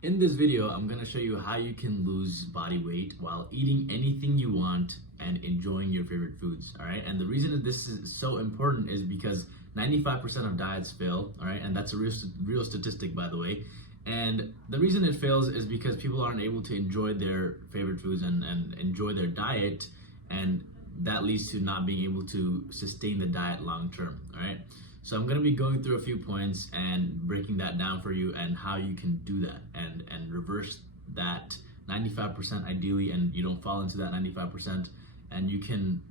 In this video, I'm gonna show you how you can lose body weight while eating anything you want and enjoying your favorite foods, all right? And the reason that this is so important is because 95% of diets fail, all right? And that's a real statistic, by the way. And the reason it fails is because people aren't able to enjoy their favorite foods and enjoy their diet, and that leads to not being able to sustain the diet long term, all right? So I'm going to be going through a few points and breaking that down for you and how you can do that and reverse that 95% ideally, and you don't fall into that 95%, and you can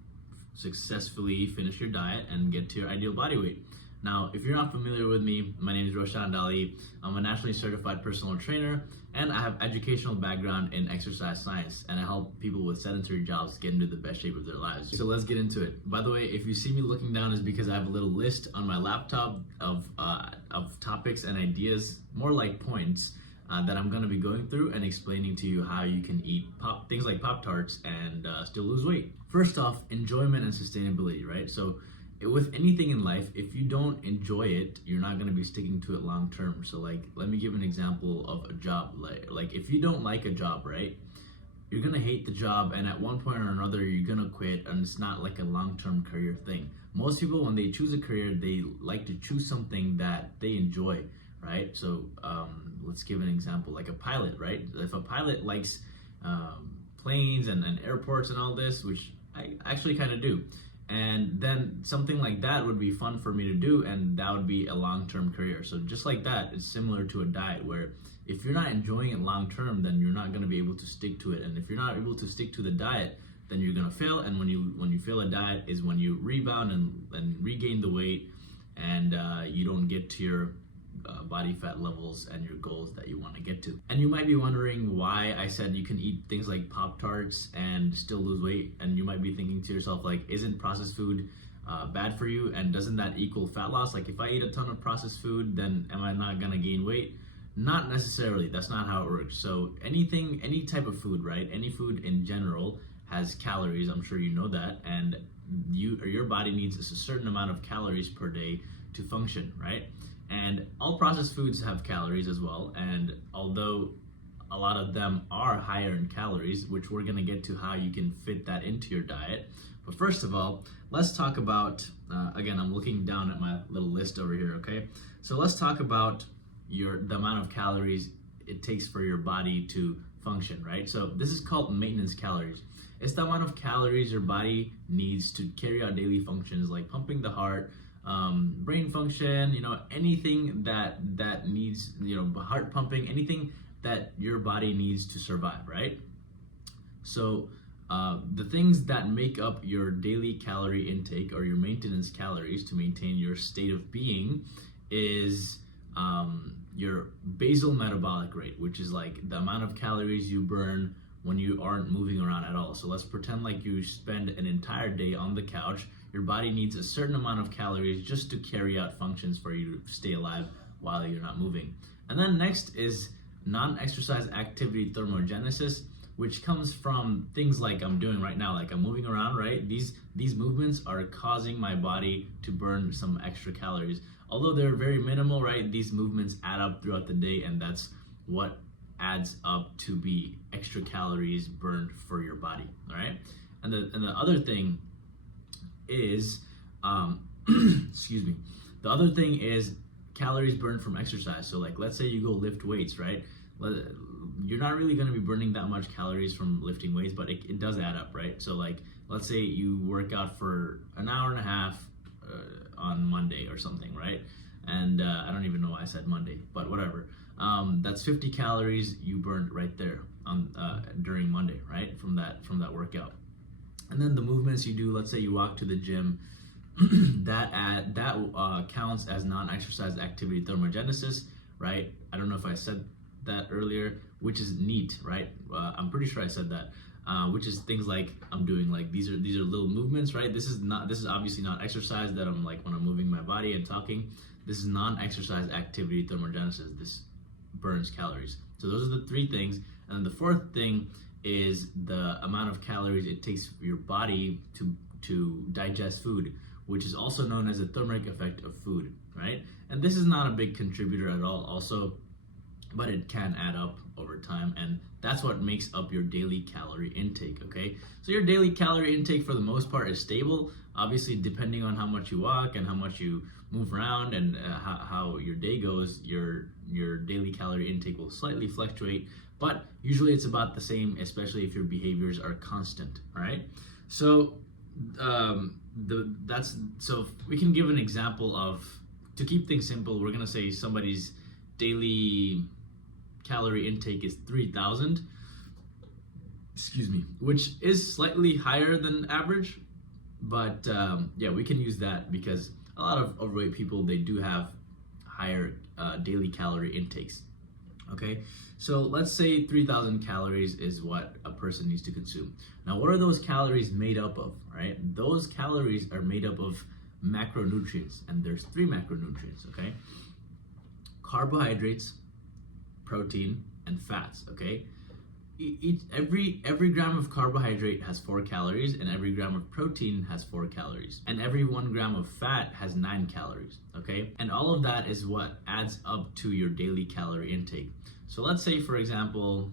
successfully finish your diet and get to your ideal body weight. Now, if you're not familiar with me, my name is Roshan Andali. I'm a nationally certified personal trainer, and I have educational background in exercise science, and I help people with sedentary jobs get into the best shape of their lives. So let's get into it. By the way, if you see me looking down, it's because I have a little list on my laptop of topics and ideas, more like points, that I'm going to be going through and explaining to you how you can eat things like Pop-Tarts and still lose weight. First off, enjoyment and sustainability, right? So with anything in life, if you don't enjoy it, you're not going to be sticking to it long term. So like, let me give an example of a job. Like if you don't like a job, right, you're going to hate the job, and at one point or another you're going to quit, and it's not like a long-term career thing. Most people, when they choose a career, they like to choose something that they enjoy, right? So let's give an example, like a pilot, right? If a pilot likes planes and airports and all this, which I actually kind of do, and then something like that would be fun for me to do, and that would be a long-term career. So just like that, it's similar to a diet, where if you're not enjoying it long-term, then you're not going to be able to stick to it. And if you're not able to stick to the diet, then you're going to fail. And when you fail a diet is when you rebound and regain the weight, and you don't get to your body fat levels and your goals that you want to get to. And you might be wondering why I said you can eat things like Pop-Tarts and still lose weight. And you might be thinking to yourself, like, isn't processed food bad for you? And doesn't that equal fat loss? Like, if I eat a ton of processed food, then am I not gonna gain weight? Not necessarily. That's not how it works. So any type of food, right? Any food in general has calories. I'm sure you know that. And your body needs a certain amount of calories per day to function, right? And all processed foods have calories as well, and although a lot of them are higher in calories, which we're gonna get to how you can fit that into your diet. But first of all, let's talk about, again, I'm looking down at my little list over here, okay? So let's talk about the amount of calories it takes for your body to function, right? So this is called maintenance calories. It's the amount of calories your body needs to carry out daily functions like pumping the heart, brain function, anything that needs, heart pumping, anything that your body needs to survive, right? So the things that make up your daily calorie intake, or your maintenance calories to maintain your state of being, is your basal metabolic rate, which is like the amount of calories you burn when you aren't moving around at all. So let's pretend like you spend an entire day on the couch. Your body needs a certain amount of calories just to carry out functions for you to stay alive while you're not moving. And then next is non-exercise activity thermogenesis, which comes from things like I'm doing right now, like I'm moving around, right? These movements are causing my body to burn some extra calories. Although they're very minimal, right? These movements add up throughout the day, and that's what adds up to be extra calories burned for your body, all right? And the other thing is, excuse me, the other thing is calories burned from exercise. So like, let's say you go lift weights, right? You're not really going to be burning that much calories from lifting weights, but it does add up, right? So like, let's say you work out for an hour and a half on Monday or something, right? And I don't even know why I said Monday, but whatever. That's 50 calories you burned right there on during Monday, right? From that workout. And then the movements you do, let's say you walk to the gym, that counts as non-exercise activity thermogenesis, right? I don't know if I said that earlier, which is NEAT, right? I'm pretty sure I said that, which is things like I'm doing, like these are little movements, right? This is obviously not exercise that I'm like when I'm moving my body and talking. This is non-exercise activity thermogenesis. This burns calories. So those are the three things. And then the fourth thing is the amount of calories it takes for your body to digest food, which is also known as the thermic effect of food, right? And this is not a big contributor at all. Also, but it can add up over time, and that's what makes up your daily calorie intake. Okay, so your daily calorie intake for the most part is stable, obviously depending on how much you walk and how much you move around, and how your day goes, your daily calorie intake will slightly fluctuate, but usually it's about the same, especially if your behaviors are constant. All right, so so we can give an example of, to keep things simple, we're gonna say somebody's daily calorie intake is 3,000, excuse me, which is slightly higher than average, but yeah, we can use that because a lot of overweight people, they do have higher daily calorie intakes. Okay, so let's say 3,000 calories is what a person needs to consume. Now, what are those calories made up of, right? Those calories are made up of macronutrients, and there's 3 macronutrients, okay? Carbohydrates, protein, and fats, okay? Every gram of carbohydrate has 4 calories, and every gram of protein has 4 calories, and every 1 gram of fat has 9 calories, okay? And all of that is what adds up to your daily calorie intake. So let's say, for example,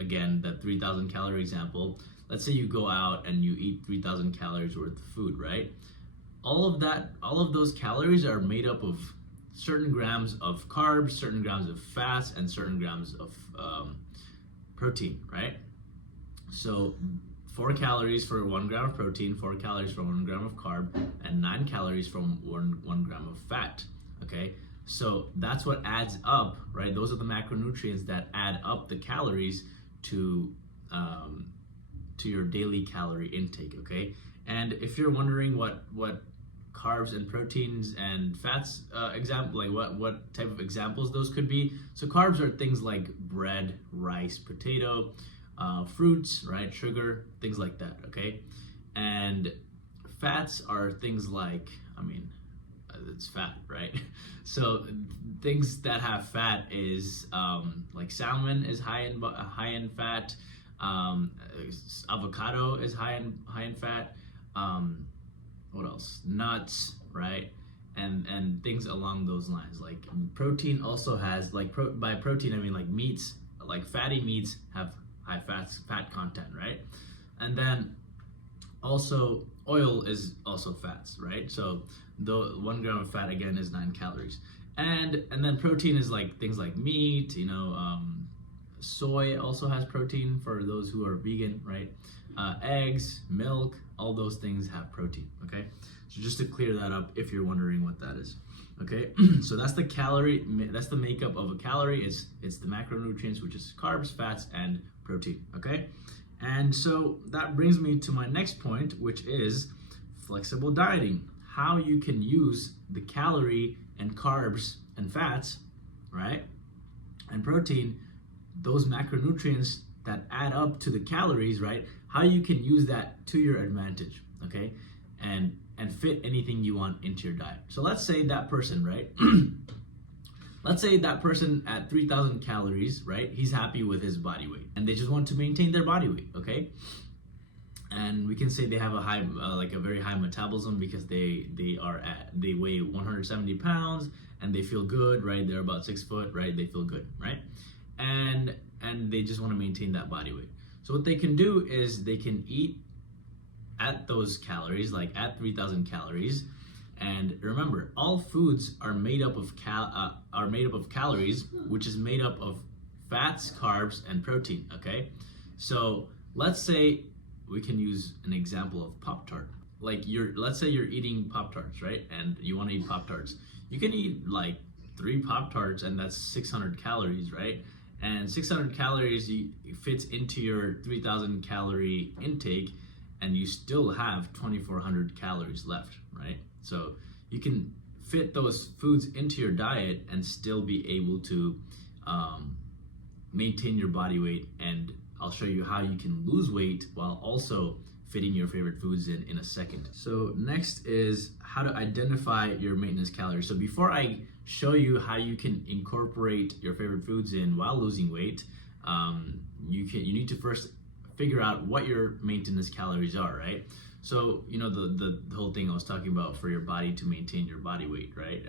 again, that 3,000 calorie example, let's say you go out and you eat 3,000 calories worth of food, right? All of those calories are made up of certain grams of carbs, certain grams of fats, and certain grams of protein, right? So 4 calories for 1 gram of protein, 4 calories for 1 gram of carb, and 9 calories from 1 gram of fat, okay? So that's what adds up, right? Those are the macronutrients that add up the calories to your daily calorie intake, okay? And if you're wondering what carbs and proteins and fats example, like what type of examples those could be. So carbs are things like bread, rice, potato, fruits, right? Sugar, things like that, okay? And fats are things like, it's fat, right? So things that have fat is like salmon is high in fat, avocado is high in fat. What else? Nuts, right? And things along those lines. Like protein also has, like by protein I mean like meats, like fatty meats have high fat content, right? And then also oil is also fats, right? So the 1 gram of fat again is 9 calories. And then protein is like things like meat, soy also has protein for those who are vegan, right? Eggs, milk, all those things have protein, okay? So just to clear that up if you're wondering what that is, okay? So that's the makeup of a calorie. It's the macronutrients, which is carbs, fats, and protein, okay? And so that brings me to my next point, which is flexible dieting. How you can use the calorie and carbs and fats, right? And protein, those macronutrients that add up to the calories, right? How you can use that to your advantage, okay? And fit anything you want into your diet. So let's say that person, right? Let's say that person at 3,000 calories, right? He's happy with his body weight and they just want to maintain their body weight, okay? And we can say they have a high, a very high metabolism because they weigh 170 pounds and they feel good, right? They're about 6 foot, right? They feel good, right? And they just want to maintain that body weight. So what they can do is they can eat at those calories, like at 3,000 calories. And remember, all foods are made up of calories, which is made up of fats, carbs, and protein. Okay, so let's say we can use an example of Pop-Tart. Let's say you're eating Pop-Tarts, right? And you want to eat Pop-Tarts. You can eat like 3 Pop-Tarts, and that's 600 calories, right? And 600 calories fits into your 3,000 calorie intake, and you still have 2,400 calories left, right? So you can fit those foods into your diet and still be able to maintain your body weight. And I'll show you how you can lose weight while also fitting your favorite foods in a second. So next is how to identify your maintenance calories. So before I show you how you can incorporate your favorite foods in while losing weight, you need to first figure out what your maintenance calories are, right? So, the whole thing I was talking about for your body to maintain your body weight, right?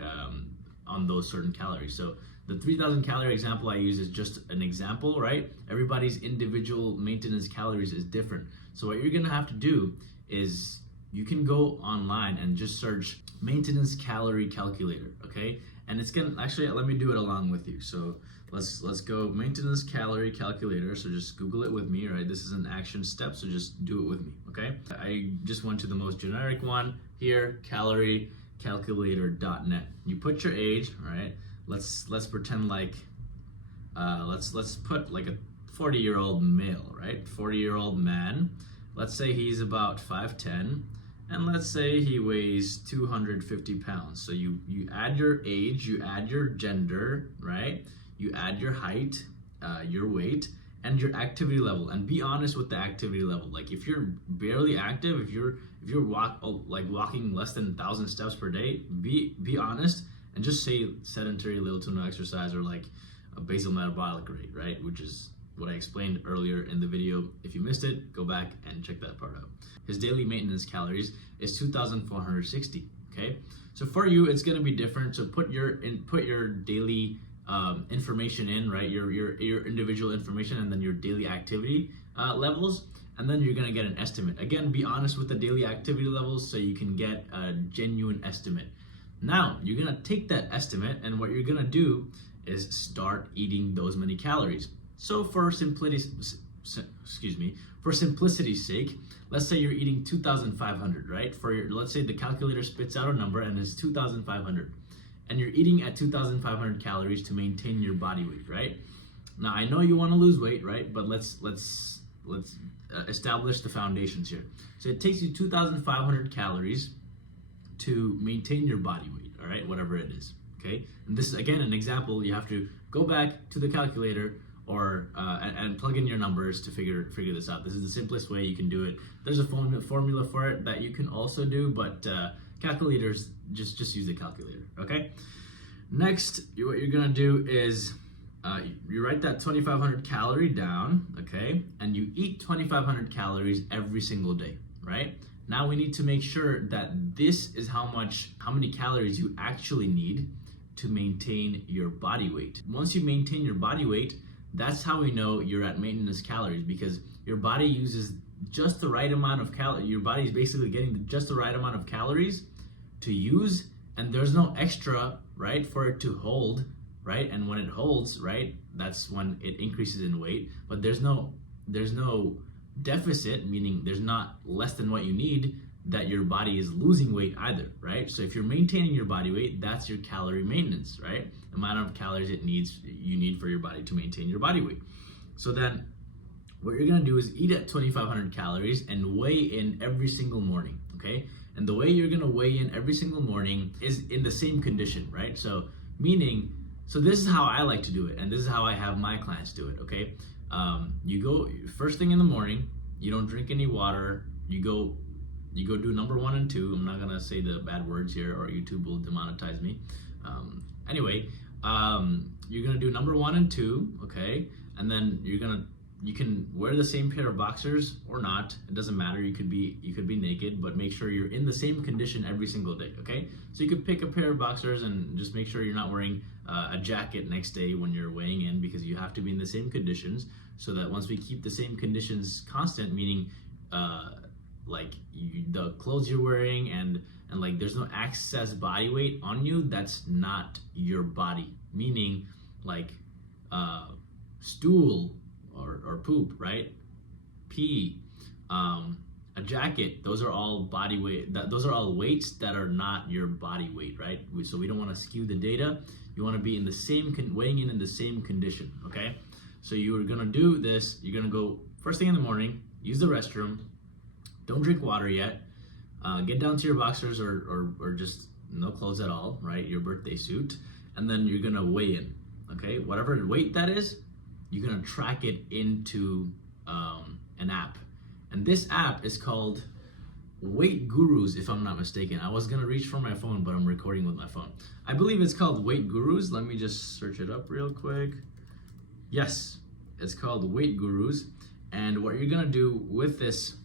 On those certain calories. So The 3,000 calorie example I use is just an example, right? Everybody's individual maintenance calories is different. So what you're gonna have to do is you can go online and just search maintenance calorie calculator, okay? And it's gonna, actually, let me do it along with you. So let's go maintenance calorie calculator. So just Google it with me, right? This is an action step, so just do it with me, okay? I just went to the most generic one here, caloriecalculator.net. You put your age, right? Let's pretend like, let's put like a 40-year-old male, right? 40-year-old man. Let's say he's about 5'10", and let's say he weighs 250 pounds. So you add your age, you add your gender, right? You add your height, your weight, and your activity level. And be honest with the activity level. Like if you're barely active, if you're walking less than 1,000 steps per day, be honest and just say sedentary, little to no exercise, or like a basal metabolic rate, right? Which is what I explained earlier in the video. If you missed it, go back and check that part out. His daily maintenance calories is 2,460, okay? So for you, it's gonna be different. So put your daily information in, right? Your individual information, and then your daily activity levels, and then you're gonna get an estimate. Again, be honest with the daily activity levels so you can get a genuine estimate. Now, you're gonna take that estimate, and what you're gonna do is start eating those many calories. So for simplicity's sake, let's say you're eating 2,500, right? Let's say the calculator spits out a number and it's 2,500, and you're eating at 2,500 calories to maintain your body weight, right? Now I know you want to lose weight, right? But let's establish the foundations here. So it takes you 2,500 calories to maintain your body weight, all right, whatever it is, okay? And this is again an example. You have to go back to the calculator or and plug in your numbers to figure this out. This is the simplest way you can do it. There's a formula for it that you can also do, but calculators, just use the calculator, okay? Next, what you're gonna do is you write that 2,500 calorie down, okay? And you eat 2,500 calories every single day, right? Now we need to make sure that this is how many calories you actually need to maintain your body weight. Once you maintain your body weight, that's how we know you're at maintenance calories, because your body uses just the right amount of calories. Your body is basically getting just the right amount of calories to use, and there's no extra, right, for it to hold, right? And when it holds, right, that's when it increases in weight. But there's no deficit, meaning there's not less than what you need, that your body is losing weight either, right? So if you're maintaining your body weight, that's your calorie maintenance, right? The amount of calories you need for your body to maintain your body weight. So then what you're gonna do is eat at 2,500 calories and weigh in every single morning, okay? And the way you're gonna weigh in every single morning is in the same condition, right? So this is how I like to do it, and this is how I have my clients do it, okay? You go first thing in the morning, you don't drink any water, you go do number 1 and 2. I'm not gonna say the bad words here or YouTube will demonetize me. Anyway, you're gonna do number 1 and 2, okay? And then you can wear the same pair of boxers or not. It doesn't matter. You could be naked, but make sure you're in the same condition every single day, okay? So you could pick a pair of boxers and just make sure you're not wearing a jacket next day when you're weighing in, because you have to be in the same conditions, so that once we keep the same conditions constant, meaning the clothes you're wearing and like there's no excess body weight on you, that's not your body, meaning like stool or poop, right? Pee, a jacket, those are all body weight, those are all weights that are not your body weight, right? So we don't want to skew the data. You want to be in the same weighing in the same condition, okay? So you're gonna do this. You're gonna go first thing in the morning, use the restroom, don't drink water yet, get down to your boxers or just no clothes at all, right? Your birthday suit, and then you're gonna weigh in, okay? Whatever weight that is, you're gonna track it into an app. And this app is called Weight Gurus, if I'm not mistaken. I was gonna reach for my phone, but I'm recording with my phone. I believe it's called Weight Gurus. Let me just search it up real quick. Yes, it's called Weight Gurus. And what you're gonna do with this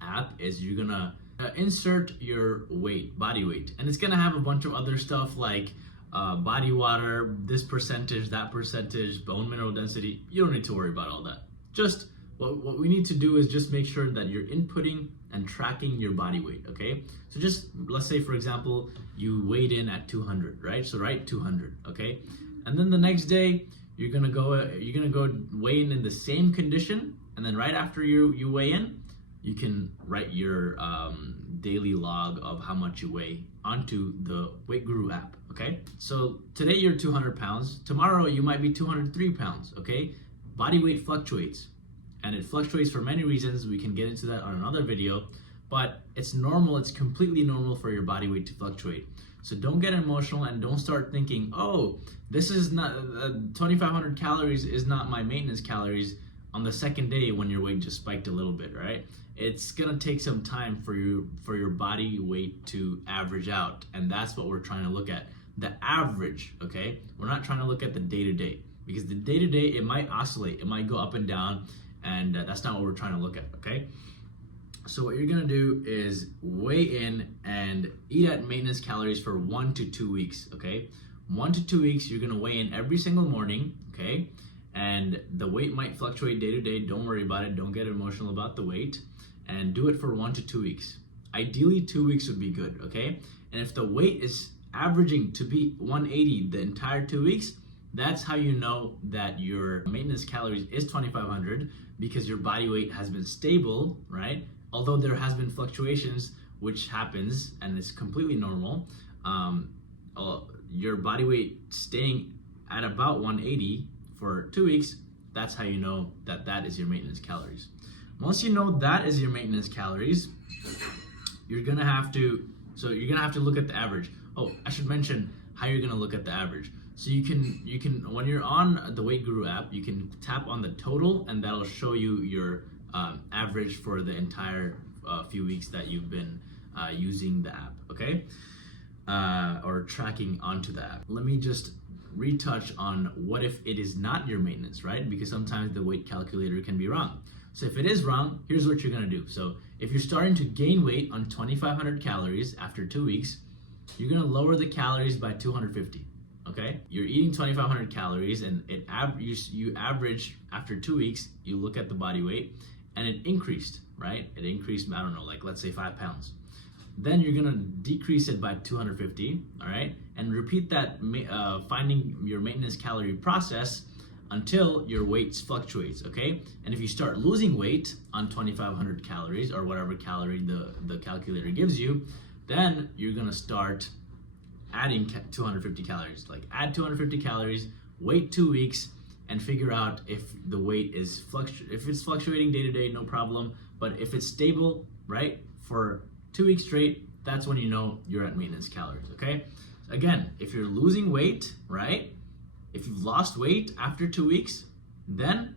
app is you're gonna insert your weight, body weight, and it's gonna have a bunch of other stuff like body water, this percentage, that percentage, bone mineral density. You don't need to worry about all that. Just what we need to do is just make sure that you're inputting and tracking your body weight, okay? So just, let's say for example, you weighed in at 200, right? So write 200, okay? And then the next day, you're gonna go weigh in the same condition, and then right after you weigh in, you can write your daily log of how much you weigh onto the Weight Guru app, okay? So today you're 200 pounds, tomorrow you might be 203 pounds, okay? Body weight fluctuates, and it fluctuates for many reasons. We can get into that on another video, but it's normal, it's completely normal for your body weight to fluctuate. So don't get emotional and don't start thinking, oh, this is not, 2,500 calories is not my maintenance calories on the second day when your weight just spiked a little bit, right? It's gonna take some time for your body weight to average out, and that's what we're trying to look at, the average, okay? We're not trying to look at the day-to-day, because the day-to-day, it might oscillate, it might go up and down, and that's not what we're trying to look at, okay? So what you're gonna do is weigh in and eat at maintenance calories for 1 to 2 weeks, okay? 1 to 2 weeks, you're gonna weigh in every single morning, okay? And the weight might fluctuate day to day. Don't worry about it. Don't get emotional about the weight, and do it for 1 to 2 weeks. Ideally, 2 weeks would be good, okay? And if the weight is averaging to be 180 the entire 2 weeks, that's how you know that your maintenance calories is 2,500, because your body weight has been stable, right? Although there has been fluctuations, which happens, and it's completely normal. Your body weight staying at about 180 for 2 weeks, that's how you know that that is your maintenance calories. Once you know that is your maintenance calories, you're gonna have to look at the average. Oh, I should mention how you're gonna look at the average. So you can when you're on the Weight Guru app, you can tap on the total, and that'll show you your average for the entire few weeks that you've been using the app, okay? Or tracking onto the app. Let me just retouch on what if it is not your maintenance, right? Because sometimes the weight calculator can be wrong. So if it is wrong, here's what you're gonna do. So if you're starting to gain weight on 2,500 calories after 2 weeks, you're gonna lower the calories by 250, okay? You're eating 2,500 calories, and you average after 2 weeks, you look at the body weight, and it increased, right? It increased, I don't know, like let's say 5 pounds. Then you're gonna decrease it by 250, all right? And repeat that finding your maintenance calorie process until your weight fluctuates, okay? And if you start losing weight on 2,500 calories or whatever calorie the calculator gives you, then you're gonna start adding 250 calories. Like add 250 calories, wait 2 weeks, and figure out if the weight is if it's fluctuating day to day, no problem. But if it's stable, right, for 2 weeks straight, that's when you know you're at maintenance calories, okay? Again, if you're losing weight, right, if you've lost weight after 2 weeks, then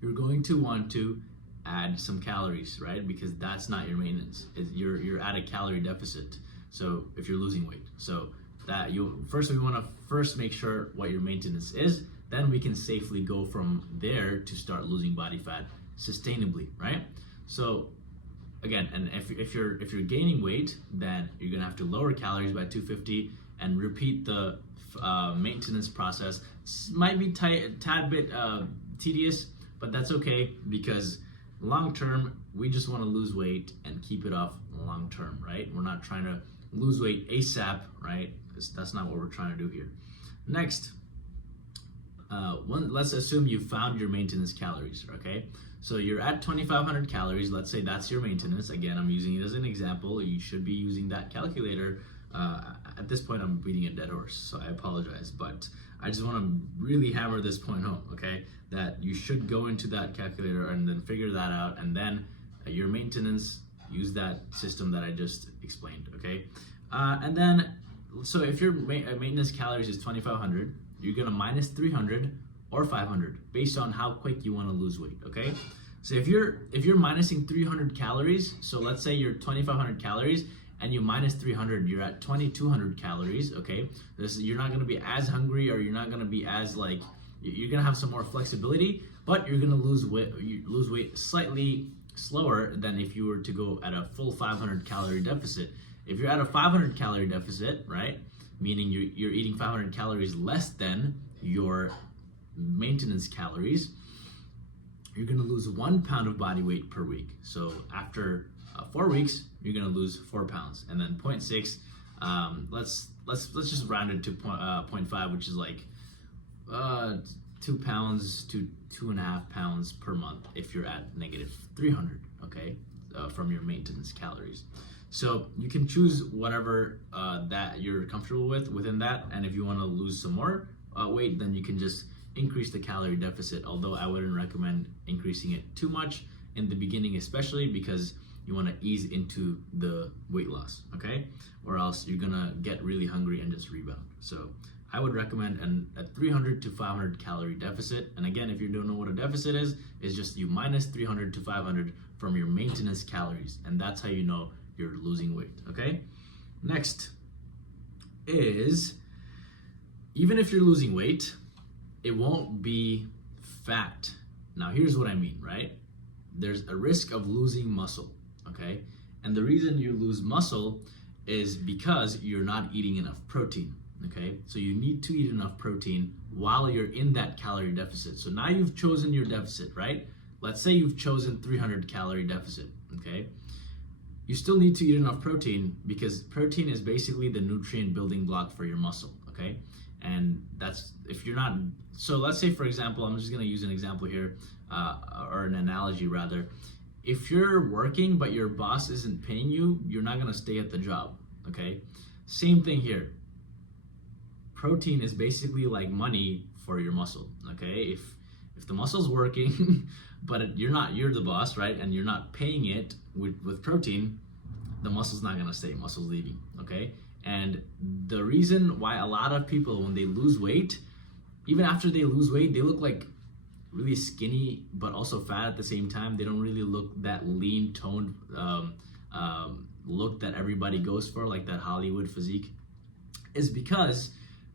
you're going to want to add some calories, right? Because that's not your maintenance. You're at a calorie deficit. So if you're losing weight, so that we want to first make sure what your maintenance is. Then we can safely go from there to start losing body fat sustainably, right? So again, and if you're gaining weight, then you're gonna have to lower calories by 250 and repeat the maintenance process. Might be tad bit tedious, but that's okay, because long term we just want to lose weight and keep it off long term, right? We're not trying to lose weight ASAP, right? That's not what we're trying to do here. Next, let's assume you found your maintenance calories, okay? So you're at 2,500 calories. Let's say that's your maintenance. Again, I'm using it as an example. You should be using that calculator. At this point, I'm beating a dead horse, so I apologize. But I just want to really hammer this point home, okay? That you should go into that calculator and then figure that out. And then your maintenance, use that system that I just explained, okay? And then, so if your maintenance calories is 2,500, you're gonna minus 300 or 500 based on how quick you want to lose weight, okay? So if you're minusing 300 calories, so let's say you're 2,500 calories and you minus 300, you're at 2,200 calories, okay? You're not gonna be as hungry, or you're not gonna be as like, you're gonna have some more flexibility, but you're gonna lose weight slightly slower than if you were to go at a full 500 calorie deficit. If you're at a 500 calorie deficit, right, meaning you're eating 500 calories less than your maintenance calories, you're gonna lose 1 pound of body weight per week. So after 4 weeks, you're gonna lose 4 pounds, and then 0.6. Let's just round it to 0.5, which is like 2 pounds to 2.5 pounds per month if you're at negative 300. Okay, from your maintenance calories. So you can choose whatever that you're comfortable with within that, and if you want to lose some more weight, then you can just increase the calorie deficit, although I wouldn't recommend increasing it too much in the beginning, especially because you want to ease into the weight loss, okay? Or else you're gonna get really hungry and just rebound. So I would recommend a 300 to 500 calorie deficit. And again, if you don't know what a deficit is, it's just you minus 300 to 500 from your maintenance calories. And that's how you know you're losing weight, okay? Next is, even if you're losing weight, it won't be fat. Now here's what I mean, right? There's a risk of losing muscle, okay? And the reason you lose muscle is because you're not eating enough protein, okay? So you need to eat enough protein while you're in that calorie deficit. So now you've chosen your deficit, right? Let's say you've chosen 300 calorie deficit, okay? You still need to eat enough protein because protein is basically the nutrient building block for your muscle, okay? And that's, if you're not, so let's say for example, I'm just gonna use an example here, or an analogy rather. If you're working but your boss isn't paying you, you're not gonna stay at the job, okay? Same thing here. Protein is basically like money for your muscle, okay? If the muscle's working, but you're the boss, right? And you're not paying it with protein, the muscle's not gonna stay, muscle's leaving, okay? And the reason why a lot of people, when they lose weight, even after they lose weight, they look like really skinny, but also fat at the same time. They don't really look that lean, toned look that everybody goes for, like that Hollywood physique, is because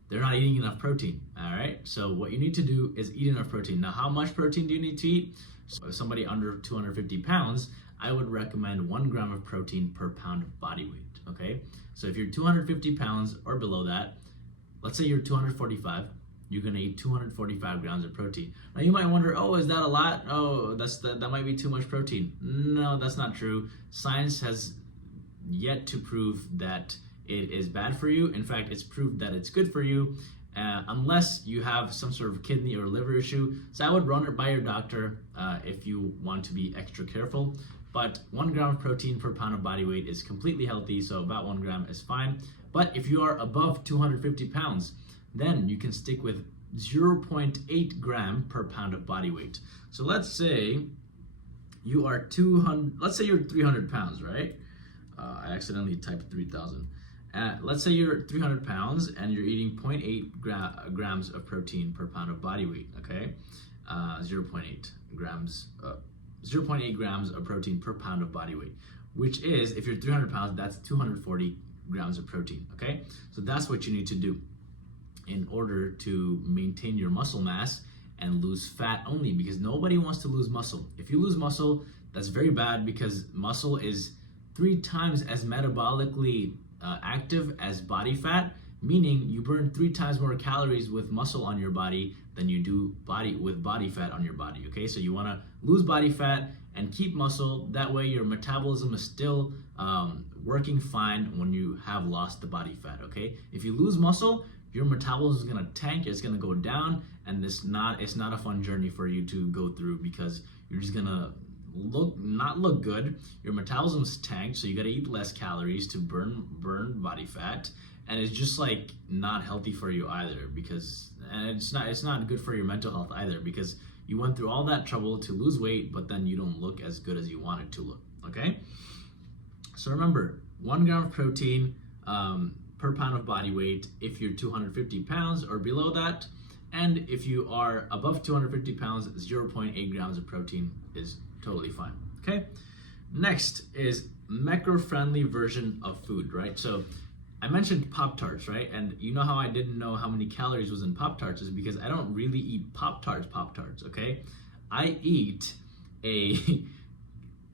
they're not eating enough protein, all right? So what you need to do is eat enough protein. Now, how much protein do you need to eat? So if somebody under 250 pounds, I would recommend 1 gram of protein per pound of body weight, okay? So if you're 250 pounds or below that, let's say you're 245, you're gonna eat 245 grams of protein. Now you might wonder, oh, is that a lot? Oh, that might be too much protein. No, that's not true. Science has yet to prove that it is bad for you. In fact, it's proved that it's good for you, unless you have some sort of kidney or liver issue. So I would run it by your doctor if you want to be extra careful. But 1 gram of protein per pound of body weight is completely healthy, so about 1 gram is fine. But if you are above 250 pounds, then you can stick with 0.8 gram per pound of body weight. So let's say you are let's say you're 300 pounds, right? I accidentally typed 3,000. Let's say you're 300 pounds and you're eating 0.8 grams of protein per pound of body weight, okay? 0.8 grams. 0.8 grams of protein per pound of body weight, which is, if you're 300 pounds, that's 240 grams of protein, okay? So that's what you need to do in order to maintain your muscle mass and lose fat only, because nobody wants to lose muscle. If you lose muscle, that's very bad, because muscle is 3 times as metabolically active as body fat, meaning you burn 3 times more calories with muscle on your body than you do with body fat on your body, okay? So you wanna lose body fat and keep muscle, that way your metabolism is still working fine when you have lost the body fat, okay? If you lose muscle, your metabolism is gonna tank, it's gonna go down, and it's not a fun journey for you to go through, because you're just gonna not look good. Your metabolism's tanked, so you gotta eat less calories to burn body fat, and it's just like not healthy for you either, because, and it's not good for your mental health either, because you went through all that trouble to lose weight, but then you don't look as good as you want it to look, okay? So remember, 1 gram of protein per pound of body weight if you're 250 pounds or below that, and if you are above 250 pounds, 0.8 grams of protein is totally fine, okay? Next is macro-friendly version of food, right? So I mentioned Pop-Tarts, right? And you know how I didn't know how many calories was in Pop-Tarts is because I don't really eat Pop-Tarts, okay? I eat a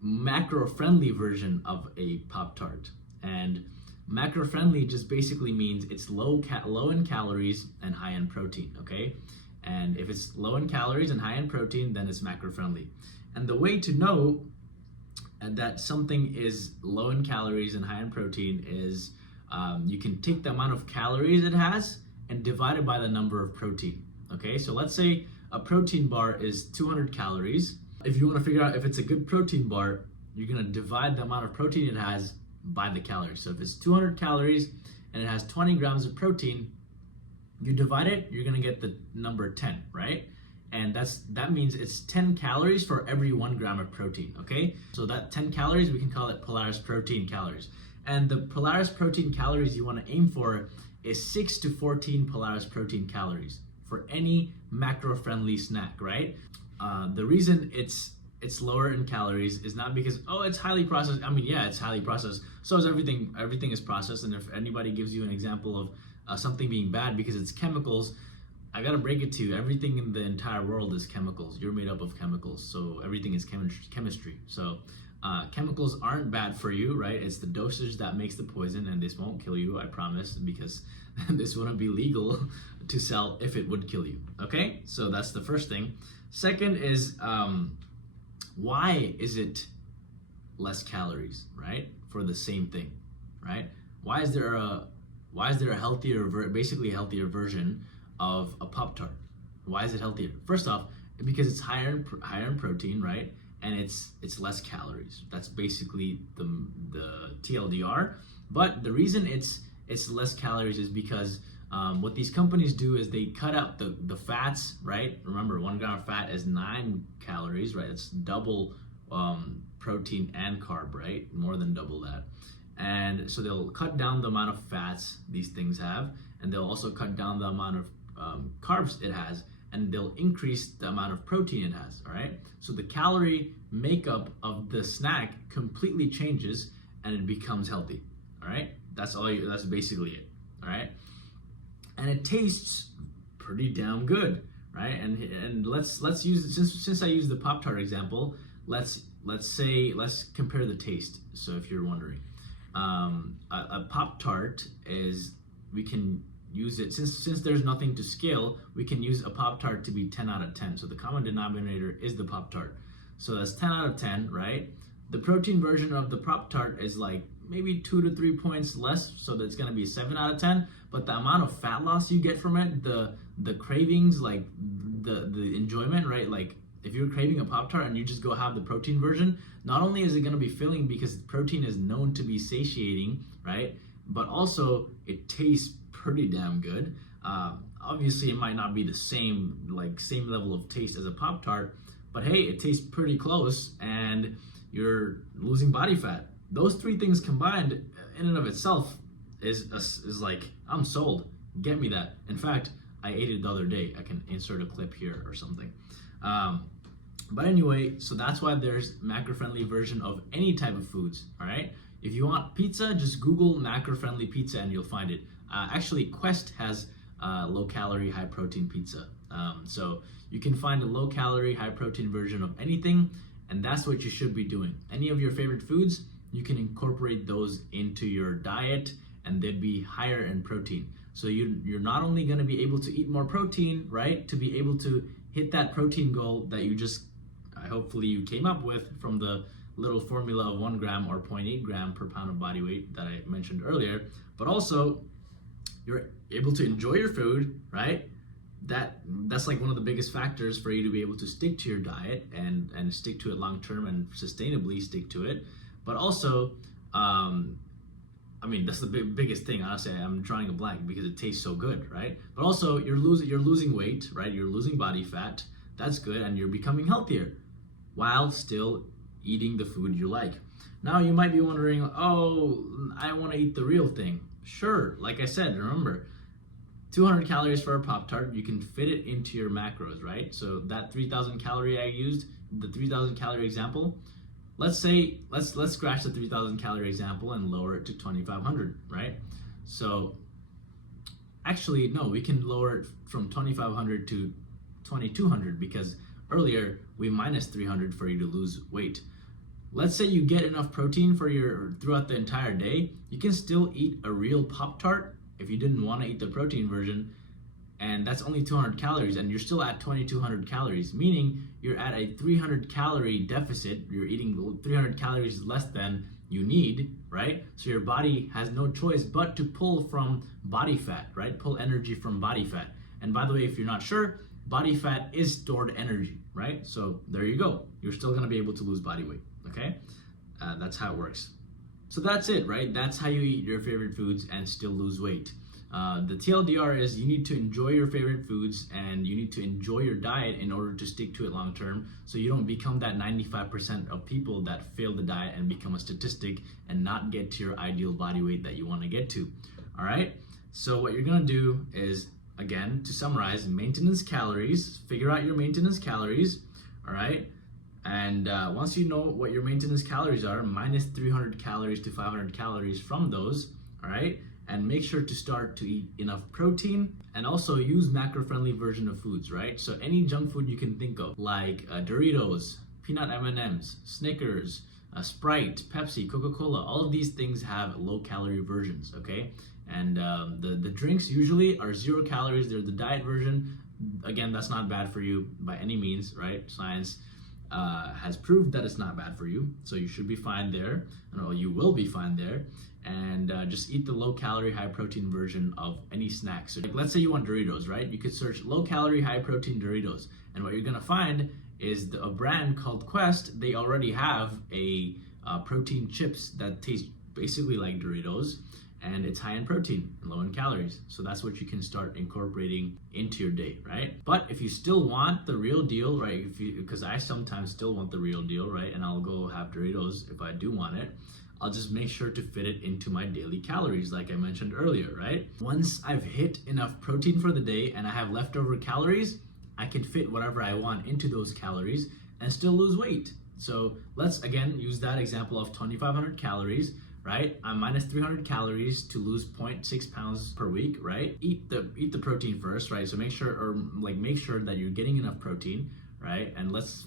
macro-friendly version of a Pop-Tart. And Macro-friendly just basically means it's low in calories and high in protein, okay? And if it's low in calories and high in protein, then it's macro-friendly. And the way to know that something is low in calories and high in protein is you can take the amount of calories it has and divide it by the number of protein, okay? So let's say a protein bar is 200 calories. If you want to figure out if it's a good protein bar, you're going to divide the amount of protein it has by the calories. So if it's 200 calories and it has 20 grams of protein, you divide it, you're going to get the number 10, right? And that means it's 10 calories for every 1 gram of protein, okay? So that 10 calories, we can call it Polaris protein calories. And the Polaris protein calories you want to aim for is 6 to 14 Polaris protein calories for any macro-friendly snack, right? The reason it's lower in calories is not because, oh, it's highly processed. I mean, yeah, it's highly processed. So is everything. Everything is processed. And if anybody gives you an example of something being bad because it's chemicals, I gotta break it to you. Everything in the entire world is chemicals. You're made up of chemicals. So everything is chemistry. So chemicals aren't bad for you, right? It's the dosage that makes the poison, and this won't kill you, I promise, because this wouldn't be legal to sell if it would kill you, okay? So that's the first thing. Second is, why is it less calories, right? For the same thing, right? Why is there a healthier, basically a healthier version of a Pop-Tart? Why is it healthier? First off, because it's higher in protein, right? And it's less calories. That's basically the TLDR. But the reason it's less calories is because what these companies do is they cut out the fats, right? Remember, 1 gram of fat is 9 calories, right? It's double protein and carb, right? More than double that. And so they'll cut down the amount of fats these things have, and they'll also cut down the amount of carbs it has, and they'll increase the amount of protein it has, all right? So the calorie makeup of the snack completely changes and it becomes healthy, all right? That's basically it, all right? And it tastes pretty damn good, right? And let's use, since I used the Pop-Tart example, let's compare the taste. So if you're wondering, a Pop-Tart is, we can use it, since there's nothing to scale, we can use a Pop-Tart to be 10 out of 10. So the common denominator is the Pop-Tart. So that's 10 out of 10, right? The protein version of the Pop-Tart is like maybe 2 to 3 points less, so that's gonna be 7 out of 10. But the amount of fat loss you get from it, the cravings, like the enjoyment, right? Like if you're craving a Pop-Tart and you just go have the protein version, not only is it gonna be filling because protein is known to be satiating, right? But also it tastes pretty damn good. Obviously it might not be the same level of taste as a Pop-Tart, but hey, it tastes pretty close and you're losing body fat. Those 3 things combined in and of itself is like, I'm sold. Get me that. In fact, I ate it the other day. I can insert a clip here or something. But anyway, so that's why there's macro-friendly version of any type of foods, all right? If you want pizza, just Google macro-friendly pizza and you'll find it. Actually, Quest has low-calorie, high-protein pizza. So you can find a low-calorie, high-protein version of anything, and that's what you should be doing. Any of your favorite foods, you can incorporate those into your diet, and they'd be higher in protein. So you're not only going to be able to eat more protein, right, to be able to hit that protein goal that you just, hopefully you came up with from the little formula of 1 gram or 0.8 gram per pound of body weight that I mentioned earlier, but also you're able to enjoy your food, right? That's like one of the biggest factors for you to be able to stick to your diet and stick to it long term and sustainably stick to it. But also, I mean, that's the biggest thing. Honestly, I'm drawing a blank because it tastes so good, right? But also, you're losing weight, right? You're losing body fat. That's good, and you're becoming healthier while still eating the food you like. Now, you might be wondering, oh, I want to eat the real thing. Sure, like I said, remember, 200 calories for a Pop-Tart, you can fit it into your macros, right? So that 3,000 calorie I used, the 3,000 calorie example, let's scratch the 3,000 calorie example and lower it to 2,500, right? So actually, no, we can lower it from 2,500 to 2,200 because earlier we minus 300 for you to lose weight. let's say you get enough protein for your throughout the entire day, you can still eat a real Pop-Tart if you didn't want to eat the protein version, and that's only 200 calories, and you're still at 2200 calories, meaning you're at a 300 calorie deficit. You're eating 300 calories less than you need, right? So your body has no choice but to pull from body fat, right? Pull energy from body fat. And by the way, if you're not sure, body fat is stored energy, right? So there you go. You're still gonna be able to lose body weight, okay? That's how it works. So that's it, right? That's how you eat your favorite foods and still lose weight. The TLDR is you need to enjoy your favorite foods and you need to enjoy your diet in order to stick to it long term, so you don't become that 95% of people that fail the diet and become a statistic and not get to your ideal body weight that you want to get to. All right, so what you're gonna do is, again, to summarize, maintenance calories, figure out your maintenance calories. All right, and once you know what your maintenance calories are, minus 300 calories to 500 calories from those. All right, and make sure to start to eat enough protein, and also use macro-friendly version of foods, right? So any junk food you can think of, like Doritos, peanut M&Ms, Snickers, Sprite, Pepsi, Coca-Cola, all of these things have low-calorie versions, okay? And the drinks usually are 0 calories. They're the diet version. Again, that's not bad for you by any means, right? Science has proved that it's not bad for you, so you should be fine there, and you will be fine there. And just eat the low calorie, high protein version of any snack. So like, let's say you want Doritos, right? You could search low calorie, high protein Doritos. And what you're gonna find is a brand called Quest. They already have a protein chips that taste basically like Doritos, and it's high in protein and low in calories. So that's what you can start incorporating into your day, right? But if you still want the real deal, right? Because I sometimes still want the real deal, right? And I'll go have Doritos if I do want it. I'll just make sure to fit it into my daily calories, like I mentioned earlier, right? Once I've hit enough protein for the day and I have leftover calories, I can fit whatever I want into those calories and still lose weight. So let's again use that example of 2,500 calories, right? I'm minus 300 calories to lose 0.6 pounds per week, right? Eat the protein first, right? So make sure that you're getting enough protein, right? And let's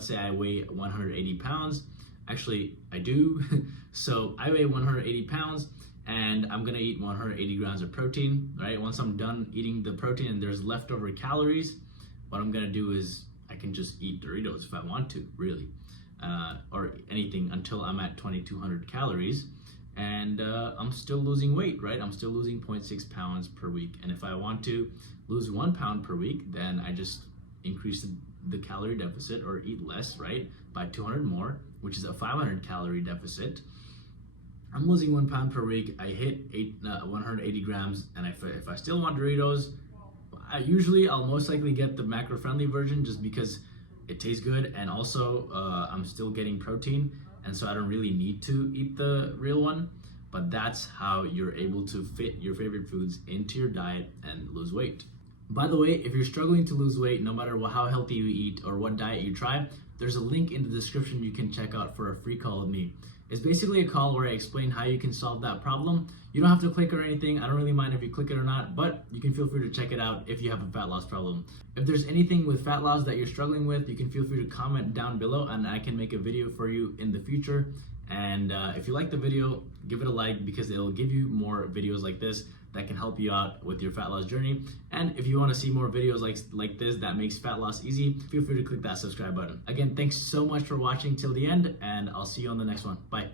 say I weigh 180 pounds. Actually, I do. So I weigh 180 pounds and I'm gonna eat 180 grams of protein, right? Once I'm done eating the protein and there's leftover calories, what I'm gonna do is I can just eat Doritos if I want to, really. Or anything until I'm at 2,200 calories, and I'm still losing weight, right? I'm still losing 0.6 pounds per week. And if I want to lose 1 pound per week, then I just increase the calorie deficit or eat less, right? By 200 more, which is a 500 calorie deficit. I'm losing 1 pound per week. I hit 180 grams, and if I still want Doritos, I'll most likely get the macro-friendly version just because it tastes good, and also I'm still getting protein, and so I don't really need to eat the real one. But that's how you're able to fit your favorite foods into your diet and lose weight. By the way, if you're struggling to lose weight, no matter how healthy you eat or what diet you try, there's a link in the description you can check out for a free call with me. It's basically a call where I explain how you can solve that problem. You don't have to click or anything. I don't really mind if you click it or not, but you can feel free to check it out if you have a fat loss problem. If there's anything with fat loss that you're struggling with, you can feel free to comment down below and I can make a video for you in the future. And if you like the video, give it a like, because it'll give you more videos like this that can help you out with your fat loss journey. And if you want to see more videos like this that makes fat loss easy, feel free to click that subscribe button. Again, thanks so much for watching till the end, and I'll see you on the next one. Bye.